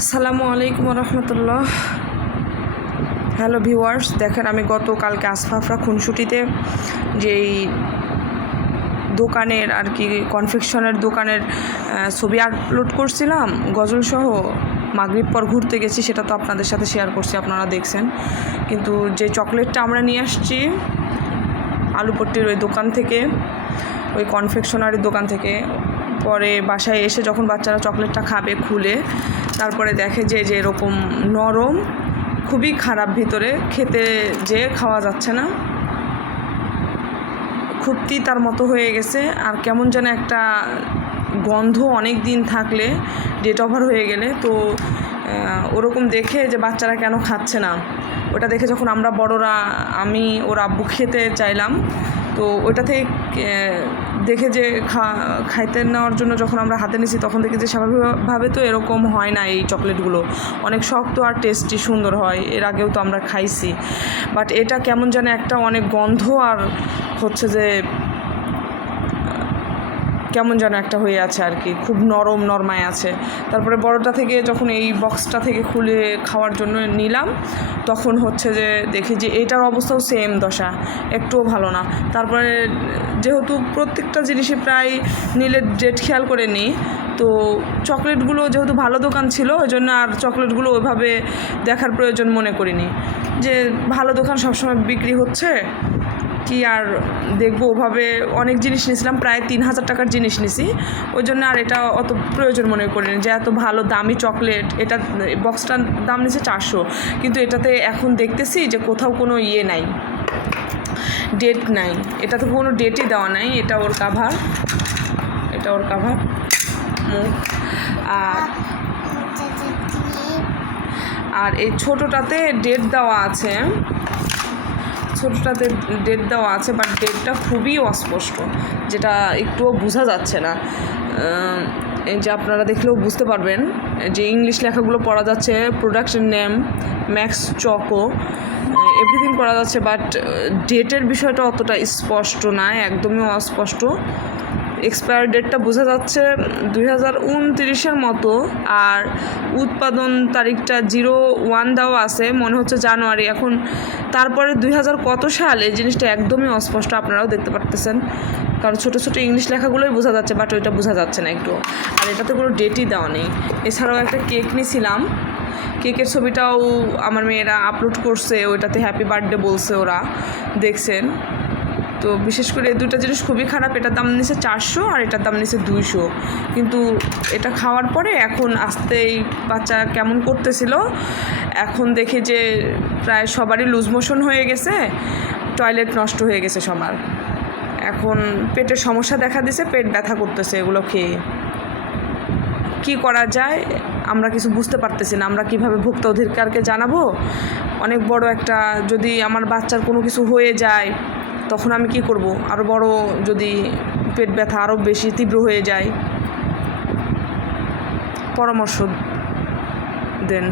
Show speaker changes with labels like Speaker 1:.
Speaker 1: আসসালামু আলাইকুম রহমতুল্লাহ hello viewers দেখেন আমি গতকালকে আসফাফরা খুনসুটিতে যেই দোকানের আর কি কনফেকশনের দোকানের ছবি আপলোড করছিলাম, গজলসহ মাগরিব পর ঘুরতে গেছি, সেটা তো আপনাদের সাথে শেয়ার করছি, আপনারা দেখছেন। কিন্তু যে চকলেটটা আমরা নিয়ে আসছি, আলুপট্টির ওই দোকান থেকে, ওই কনফেকশনারি দোকান থেকে পরে বাসায় এসে যখন বাচ্চারা চকলেটটা খাবে খুলে, তারপরে দেখে যে যে এরকম নরম, খুবই খারাপ ভিতরে, খেতে যে খাওয়া যাচ্ছে না। খুব তার মতো হয়ে গেছে, আর কেমন যেন একটা গন্ধ অনেক দিন থাকলে ডেট ওভার হয়ে গেলে, তো ওরকম দেখে যে বাচ্চারা কেন খাচ্ছে না। ওটা দেখে যখন আমরা বড়রা, আমি ওর আব্বু খেতে চাইলাম তো ওটাতে থেকে দেখে যে খাইতে নেওয়ার জন্য যখন আমরা হাতে নিছি, তখন দেখি যে স্বাভাবিকভাবে তো এরকম হয় না এই চকলেটগুলো। অনেক শক্ত আর টেস্টি সুন্দর হয়, এর আগেও তো আমরা খাইছি। বাট এটা কেমন যেন একটা অনেক গন্ধ আর হচ্ছে যে কেমন যেন একটা হয়ে আছে আর কি। খুব নরম, নরমায় আছে। তারপরে বড়টা থেকে যখন এই বক্সটা থেকে খুলে খাওয়ার জন্য নিলাম, তখন হচ্ছে যে দেখি যে এটার অবস্থাও সেম দশা, একটুও ভালো না। তারপরে যেহেতু প্রত্যেকটা জিনিসই প্রায় নিলে ডেট খেয়াল করে নিই, তো চকলেটগুলো যেহেতু ভালো দোকান ছিল ওই জন্য আর চকলেটগুলো ওইভাবে দেখার প্রয়োজন মনে করিনি। যে ভালো দোকান সবসময় বিক্রি হচ্ছে কি আর দেখব ওভাবে অনেক জিনিস নিয়েছিলাম, প্রায় তিন হাজার টাকার জিনিস নিছি ওই জন্য আর এটা অত প্রয়োজন মনে করিনি যে এত ভালো দামি চকলেট, এটা বক্সটার দাম নিছে চারশো, কিন্তু এটাতে এখন দেখতেছি যে কোথাও কোনো ইয়ে নাই ডেট নাই। এটাতে কোনো ডেটই দেওয়া নাই, এটা ওর কাভার এটা ওর কাভার মুখ। আর আর এই ছোটোটাতে ডেট দেওয়া আছে। ছোটোটাতে ডেট দেওয়া আছে বাট ডেটটা খুবই অস্পষ্ট, যেটা একটুও বোঝা যাচ্ছে না। যে আপনারা দেখলেও বুঝতে পারবেন, যে ইংলিশ লেখাগুলো পড়া যাচ্ছে production name Max Choco everything পড়া যাচ্ছে বাট ডেটের বিষয়টা অতটা স্পষ্ট না, একদমই অস্পষ্ট। এক্সপায়ার ডেটটা বোঝা যাচ্ছে দুই হাজার মতো। আর উৎপাদন তারিখটা জিরো ওয়ান দেওয়া আছে, মনে হচ্ছে জানুয়ারি। এখন তারপরে দুই হাজার কত সাল? এই জিনিসটা একদমই অস্পষ্ট আপনারাও দেখতে পারতেছেন। কারণ ছোটো ছোটো ইংলিশ লেখাগুলোই বোঝা যাচ্ছে বাট ওইটা বোঝা যাচ্ছে না একটু। আর এটাতে কোনো ডেটই দেওয়া নেই। এছাড়াও একটা কেক নিয়েছিলাম কেকের ছবিটাও আমার মেয়েরা আপলোড করছে, ওইটাতে হ্যাপি বার্থডে বলছে ওরা। দেখছেন? তো বিশেষ করে এই দুটো জিনিস খুবই খারাপ। এটার দাম নিছে চারশো আর এটার দাম নিছে দুইশো। কিন্তু এটা খাওয়ার পরে এখন আস্তেই বাচ্চা কেমন করতেছিল, এখন দেখি যে প্রায় সবারই লুজ মোশন হয়ে গেছে, টয়লেট নষ্ট হয়ে গেছে সবার। এখন পেটের সমস্যা দেখা দিছে, পেট ব্যথা করতেছে এগুলো খেয়ে। কি করা যায়, আমরা কিছু বুঝতে পারতেছি না, আমরা কীভাবে ভোক্তা অধিকারকে জানাব? অনেক বড় একটা যদি আমার বাচ্চার কোনো কিছু হয়ে যায় তখন আমি কি করব? আরও বড় যদি পেট ব্যথা আরও বেশি তীব্র হয়ে যায়, পরামর্শ দেন।